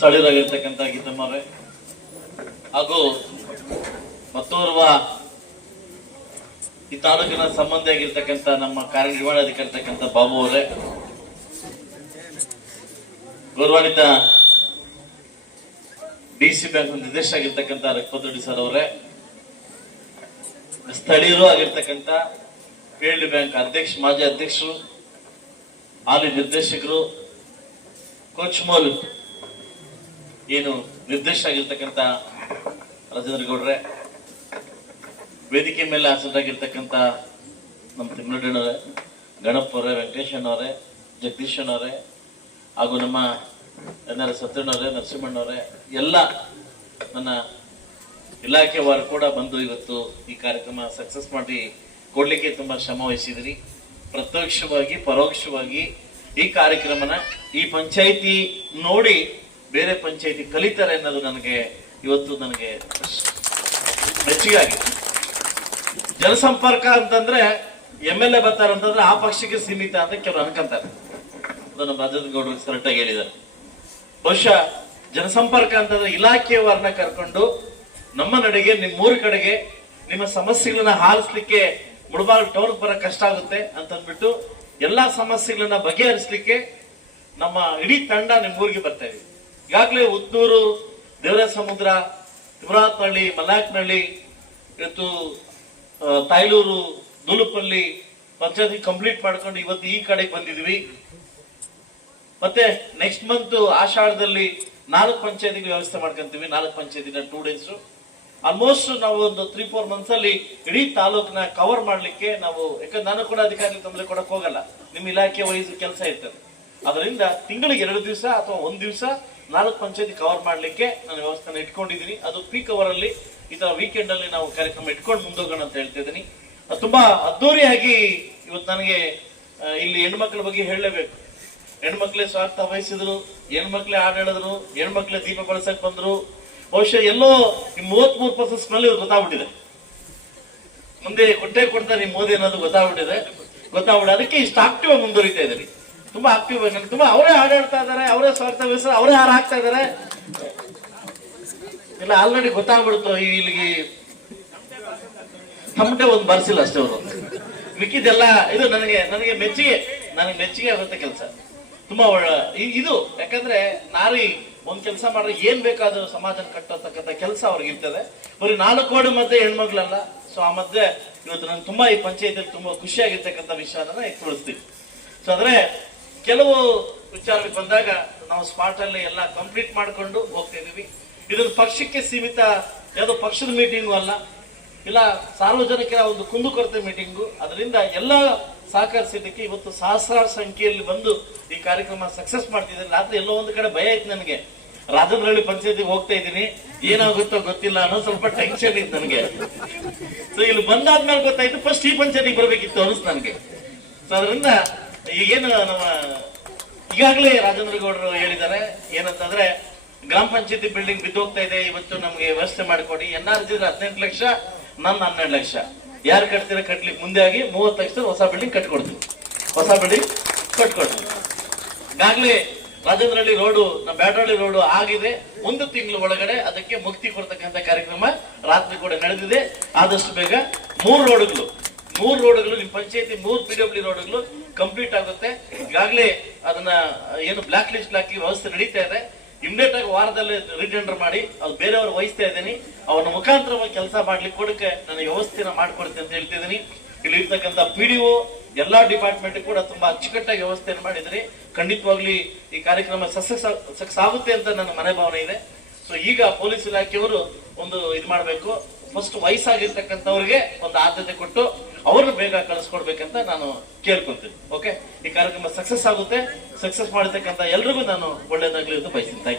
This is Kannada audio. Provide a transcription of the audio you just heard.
ಸ್ಥಳೀಯರಾಗಿರ್ತಕ್ಕಂಥ ಗೀತಮ್ಮವ್ರೆ ಹಾಗೂ ಮತ್ತೋರ್ವ ಈ ತಾಲೂಕಿನ ಸಂಬಂಧಿಯಾಗಿರ್ತಕ್ಕಂಥ ನಮ್ಮ ಕಾರ್ಯನಿರ್ವಹಣಾಧಿಕಾರಿರ್ತಕ್ಕಂಥ ಬಾಬು ಅವರೇ, ಗೌರವಾನ್ವಿತ ಡಿಸಿ ಬ್ಯಾಂಕ್ ನಿರ್ದೇಶಕರಾಗಿರ್ತಕ್ಕಂಥ ರಘುಪತಿ ಸರ್ ಅವರೇ, ಸ್ಥಳೀಯರು ಆಗಿರ್ತಕ್ಕಂಥ ಫೀಲ್ಡ್ ಬ್ಯಾಂಕ್ ಅಧ್ಯಕ್ಷ, ಮಾಜಿ ಅಧ್ಯಕ್ಷರು, ಹಾಲಿ ನಿರ್ದೇಶಕರು, ಕೋಚ್ ಮೋಲ್ ಏನು ನಿರ್ದೇಶಕರಾಗಿರ್ತಕ್ಕಂಥ ರಾಜೇಂದ್ರ ಗೌಡ್ರೆ, ವೇದಿಕೆ ಮೇಲೆ ಆಸರಾಗಿರ್ತಕ್ಕಂಥ ನಮ್ಮ ತಿಮ್ಮನಣ್ಣವರೇ, ಗಣಪ್ ಅವರೇ, ವೆಂಕಟೇಶಣ್ಣವರೇ, ಜಗದೀಶಣ್ಣವರೇ ಹಾಗೂ ನಮ್ಮ ಎನ್ಆರ್ ಸತ್ಯಣ್ಣವರೇ, ನರಸಿಂಹಣ್ಣವರೇ, ಎಲ್ಲ ನನ್ನ ಇಲಾಖೆವಾರು ಕೂಡ ಬಂದು ಇವತ್ತು ಈ ಕಾರ್ಯಕ್ರಮ ಸಕ್ಸಸ್ ಮಾಡಿ ಕೊಡ್ಲಿಕ್ಕೆ ತುಂಬಾ ಶ್ರಮ ವಹಿಸಿದ್ರಿ. ಪ್ರತ್ಯಕ್ಷವಾಗಿ ಪರೋಕ್ಷವಾಗಿ ಈ ಕಾರ್ಯಕ್ರಮನ ಈ ಪಂಚಾಯಿತಿ ನೋಡಿ ಬೇರೆ ಪಂಚಾಯಿತಿ ಕಲಿತಾರೆ ಅನ್ನೋದು ನನಗೆ ಇವತ್ತು ಮೆಚ್ಚುಗೆ ಆಗಿದೆ. ಜನಸಂಪರ್ಕ ಅಂತಂದ್ರೆ MLA ಬರ್ತಾರಂತಂದ್ರೆ ಆ ಪಕ್ಷಕ್ಕೆ ಸೀಮಿತ ಅಂತ ಕೆಲವರು ಅನ್ಕೊಂತಾರೆ. ನಮ್ಮ ರಾಜೇಂದ್ರ ಗೌಡರು ಕರೆಕ್ಟ್ ಆಗಿ ಹೇಳಿದ್ದಾರೆ. ಬಹುಶಃ ಜನಸಂಪರ್ಕ ಅಂತಂದ್ರೆ ಇಲಾಖೆಯವರನ್ನ ಕರ್ಕೊಂಡು ನಮ್ಮ ನಡೆಗೆ, ನಿಮ್ಮೂರ ಕಡೆಗೆ ನಿಮ್ಮ ಸಮಸ್ಯೆಗಳನ್ನ ಆಲಿಸ್ಲಿಕ್ಕೆ ಮುಳಬಾಗಿಲು ಟೌನ್ ಬರ ಕಷ್ಟ ಆಗುತ್ತೆ ಅಂತ ಅಂದ್ಬಿಟ್ಟು ಎಲ್ಲಾ ಸಮಸ್ಯೆಗಳನ್ನ ಬಗೆಹರಿಸಲಿಕ್ಕೆ ನಮ್ಮ ಇಡೀ ತಂಡ ನಿಮ್ಮೂರಿಗೆ ಬರ್ತಾ ಇದೆ. ಈಗಾಗಲೇ ಉದ್ನೂರು, ದೇವರಾಜ ಸಮುದ್ರ, ತಿಮರಾತ್ನಹಳ್ಳಿ, ಮಲ್ಲಾಕ್ನಹಳ್ಳಿ, ಇವತ್ತು ತಾಯ್ಲೂರು, ದೂಲುಪಲ್ಲಿ ಪಂಚಾಯತಿ ಕಂಪ್ಲೀಟ್ ಮಾಡ್ಕೊಂಡು ಇವತ್ತು ಈ ಕಡೆಗೆ ಬಂದಿದ್ವಿ. ಮತ್ತೆ ನೆಕ್ಸ್ಟ್ ಮಂತ್ ಆಷಾಢದಲ್ಲಿ 4 ಪಂಚಾಯತಿಗೆ ವ್ಯವಸ್ಥೆ ಮಾಡ್ಕೊಂತೀವಿ. 4 ಪಂಚಾಯತಿನ 2 days. ಆಲ್ಮೋಸ್ಟ್ ನಾವು ಒಂದು 3-4 months ಅಲ್ಲಿ ಇಡೀ ತಾಲೂಕನ್ನ ಕವರ್ ಮಾಡ್ಲಿಕ್ಕೆ ನಾವು, ಯಾಕಂದ್ರೆ ನಾನು ಕೂಡ ಅಧಿಕಾರಿ ತೊಂದರೆ ಕೊಡಕ್ ಹೋಗಲ್ಲ, ನಿಮ್ಮ ಇಲಾಖೆ ವೈಸ್ ಕೆಲಸ ಇರ್ತದೆ. ಅದರಿಂದ ತಿಂಗಳಿಗೆ 2 ದಿವಸ ಅಥವಾ 1 ದಿವಸ 4 ಪಂಚಾಯತಿ ಕವರ್ ಮಾಡ್ಲಿಕ್ಕೆ ನಾನು ವ್ಯವಸ್ಥೆನ ಇಟ್ಕೊಂಡಿದ್ದೀನಿ. ಅದು ಪೀಕ್ ಅವರ್ ಅಲ್ಲಿ, ಈ ತರ ವೀಕೆಂಡ್ ಅಲ್ಲಿ ನಾವು ಕಾರ್ಯಕ್ರಮ ಇಟ್ಕೊಂಡು ಮುಂದೋಗೋಣ ಅಂತ ಹೇಳ್ತಾ ಇದ್ದೀನಿ. ತುಂಬಾ ಅದ್ದೂರಿಯಾಗಿ ಇವತ್ತು ನನಗೆ ಇಲ್ಲಿ ಹೆಣ್ಮಕ್ಳ ಬಗ್ಗೆ ಹೇಳಲೇಬೇಕು. ಹೆಣ್ಮಕ್ಳೇ ಸ್ವಾರ್ಥ ವಹಿಸಿದ್ರು, ಹೆಣ್ಮಕ್ಳೇ ಹಾಡು ಹೇಳಿದ್ರು, ಹೆಣ್ಮಕ್ಳೇ ದೀಪ ಬಳಸಕ್ ಬಂದ್ರು. ಬಹುಶಃ ಎಲ್ಲೋ ಈ 33% ಸ್ಮೆಲ್ ಇವ್ರು ಗೊತ್ತಾಗ್ಬಿಟ್ಟಿದೆ. ಮುಂದೆ ಕೊಡ್ತಾರೆ ಈ ಮೋದಿ ಅನ್ನೋದು ಗೊತ್ತಾಗ್ಬಿಟ್ಟಿದೆ. ಅದಕ್ಕೆ ಇಷ್ಟು ಆಕ್ಟಿವ್ ಆಗಿ ಮುಂದುವರಿತಾ ಇದ್ದಾರೆ. ತುಂಬಾ ಆಕ್ಟಿವ್ ಆಗಿ ತುಂಬಾ ಅವರೇ ಹಾಡು ಹೇಳ್ತಾ ಇದಾರೆ, ಅವರೇ ಸ್ವಾರ್ಥ ವಹಿಸ್ತಾರೆ, ಅವರೇ ಹಾರ ಹಾಕ್ತಾ ಇದಾರೆ. ಇಲ್ಲ ಆಲ್ರೆಡಿ ಗೊತ್ತಾಗ್ಬಿಡ್ತು. ಇಲ್ಲಿಗೆ ತಮ್ಮಟೆ ಒಂದು ಬರ್ಸಿಲ್ಲ ಅಷ್ಟೇ ಅವರು, ಮಿಕ್ಕಿದೆಲ್ಲ ಇದು ನನಗೆ ಮೆಚ್ಚುಗೆ ಆಗುತ್ತೆ ಕೆಲಸ. ತುಂಬಾ ಇದು ಯಾಕಂದ್ರೆ ನಾರಿ ಒಂದ್ ಕೆಲಸ ಮಾಡ್ರೆ ಏನ್ ಬೇಕಾದ್ರೂ ಸಮಾಜನ ಕಟ್ಟತಕ್ಕಂಥ ಕೆಲಸ ಅವ್ರಿಗೆ ಇರ್ತದೆ. ಬರೀ 4 ಕೋಡಿ ಮಧ್ಯೆ ಹೆಣ್ಮಕ್ಳಲ್ಲ. ಸೊ ಆ ಮಧ್ಯೆ ಇವತ್ತು ನಂಗೆ ತುಂಬಾ ಈ ಪಂಚಾಯತಿಯಲ್ಲಿ ತುಂಬಾ ಖುಷಿಯಾಗಿರ್ತಕ್ಕಂಥ ವಿಷಯನ ತೋರಿಸ್ತೀವಿ. ಸೊ ಅಂದ್ರೆ ಕೆಲವು ವಿಚಾರಕ್ಕೆ ಬಂದಾಗ ನಾವು ಸ್ಪಾಟ್ ಅಲ್ಲಿ ಎಲ್ಲ ಕಂಪ್ಲೀಟ್ ಮಾಡ್ಕೊಂಡು ಹೋಗ್ತಾ ಇದೀವಿ. ಇದೊಂದು ಪಕ್ಷಕ್ಕೆ ಸೀಮಿತ, ಯಾವುದೋ ಪಕ್ಷದ ಮೀಟಿಂಗು ಅಲ್ಲ, ಇಲ್ಲ ಸಾರ್ವಜನಿಕರ ಒಂದು ಕುಂದುಕೊರತೆ ಮೀಟಿಂಗು. ಅದರಿಂದ ಎಲ್ಲ ಸಹಕರಿಸಿದ್ದಕ್ಕೆ ಇವತ್ತು ಸಹಸ್ರಾರು ಸಂಖ್ಯೆಯಲ್ಲಿ ಬಂದು ಈ ಕಾರ್ಯಕ್ರಮ ಸಕ್ಸಸ್ ಮಾಡ್ತಿದ್ದಾರೆ. ರಾತ್ರಿ ಎಲ್ಲೋ ಒಂದು ಕಡೆ ಭಯ ಇತ್ತು ನನಗೆ, ರಾಜನಹಳ್ಳಿ ಪಂಚಾಯತಿಗೆ ಹೋಗ್ತಾ ಇದ್ದೀನಿ, ಏನಾಗುತ್ತೋ ಗೊತ್ತಿಲ್ಲ ಅನ್ನೋ ಸ್ವಲ್ಪ ಟೆನ್ಷನ್ ಇತ್ತು ನನಗೆ. ಸೊ ಇಲ್ಲಿ ಬಂದಾದ್ಮೇಲೆ ಗೊತ್ತಾಯ್ತು ಫಸ್ಟ್ ಈ ಪಂಚಾಯತಿಗೆ ಬರ್ಬೇಕಿತ್ತು ಅನಿಸ್ತು ನನಗೆ. ಸೊ ಅದರಿಂದ ಏನು ನಮ್ಮ ಈಗಾಗಲೇ ರಾಜೇಂದ್ರ ಗೌಡರು ಹೇಳಿದ್ದಾರೆ ಏನಂತಂದ್ರೆ, ಗ್ರಾಮ ಪಂಚಾಯತಿ ಬಿಲ್ಡಿಂಗ್ ಬಿದ್ದೋಗ್ತಾ ಇದೆ, ಇವತ್ತು ನಮ್ಗೆ ವ್ಯವಸ್ಥೆ ಮಾಡಿಕೊಡಿ. NRG 18 ಲಕ್ಷ, ನನ್ನ 12 ಲಕ್ಷ, ಯಾರು ಕಟ್ತೀರ ಕಟ್ಲಿಕ್ಕೆ ಮುಂದೆ ಆಗಿ 30 ಲಕ್ಷ ಹೊಸ ಬಿಲ್ಡಿಂಗ್ ಕಟ್ಕೊಡ್ತೀವಿ. ಈಗಾಗಲೇ ರಾಜೇಂದ್ರಹಳ್ಳಿ ರೋಡು, ನಮ್ಮ ಬ್ಯಾಟಹಳ್ಳಿ ರೋಡು ಆಗಿದೆ. 1 ತಿಂಗಳ ಒಳಗಡೆ ಅದಕ್ಕೆ ಮುಕ್ತಿ ಕೊಡ್ತಕ್ಕಂಥ ಕಾರ್ಯಕ್ರಮ ರಾತ್ರಿ ಕೂಡ ನಡೆದಿದೆ. ಆದಷ್ಟು ಬೇಗ 3 ರೋಡ್ಗಳು ನಿಮ್ಮ ಪಂಚಾಯತಿ 3 PWD ರೋಡ್ಗಳು ಕಂಪ್ಲೀಟ್ ಆಗುತ್ತೆ. ಈಗಾಗಲೇ ಅದನ್ನ ಏನು ಬ್ಲಾಕ್ ಲಿಸ್ಟ್ ಹಾಕಿ ವ್ಯವಸ್ಥೆ ನಡೀತಾ ಇದೆ. ಇಮಿಡಿಯೇಟ್ ಆಗಿ ವಾರದಲ್ಲಿ ರೀಟೆಂಡರ್ ಮಾಡಿ ಅದು ಬೇರೆಯವರು ವಹಿಸ್ತಾ ಇದ್ದೀನಿ. ಅವನ ಮುಖಾಂತರವಾಗಿ ಕೆಲಸ ಮಾಡ್ಲಿಕ್ಕೆ ಕೊಡಕ್ಕೆ ನನಗೆ ವ್ಯವಸ್ಥೆನ ಮಾಡ್ಕೊಡ್ತೀನಿ ಅಂತ ಹೇಳ್ತಿದ್ದೀನಿ. ಇಲ್ಲಿ ಇರ್ತಕ್ಕಂಥ PDO ಎಲ್ಲಾ ಡಿಪಾರ್ಟ್ಮೆಂಟ್ ಕೂಡ ತುಂಬಾ ಅಚ್ಚುಕಟ್ಟಾಗಿ ವ್ಯವಸ್ಥೆಯನ್ನು ಮಾಡಿದ್ರಿ. ಖಂಡಿತವಾಗ್ಲಿ ಈ ಕಾರ್ಯಕ್ರಮ ಸಕ್ಸಸ್ ಆಗುತ್ತೆ ಅಂತ ನನ್ನ ಮನೆ ಭಾವನೆ ಇದೆ. ಸೊ ಈಗ ಪೊಲೀಸ್ ಇಲಾಖೆಯವರು ಒಂದು ಇದು ಮಾಡ್ಬೇಕು, ಫಸ್ಟ್ ವಯಸ್ಸಾಗಿರ್ತಕ್ಕಂಥವ್ರಿಗೆ ಒಂದು ಆದ್ಯತೆ ಕೊಟ್ಟು ಅವ್ರನ್ನ ಬೇಗ ಕಳಿಸ್ಕೊಡ್ಬೇಕಂತ ನಾನು ಕೇಳ್ಕೊಂತೀನಿ. ಓಕೆ, ಈ ಕಾರ್ಯಕ್ರಮ ಸಕ್ಸಸ್ ಆಗುತ್ತೆ. ಸಕ್ಸಸ್ ಮಾಡಿರ್ತಕ್ಕಂಥ ಎಲ್ರಿಗೂ ನಾನು ಒಳ್ಳೇದಾಗ್ಲಿ ಅಂತ ಬಯಸ್ತೀನಿ. Thank you.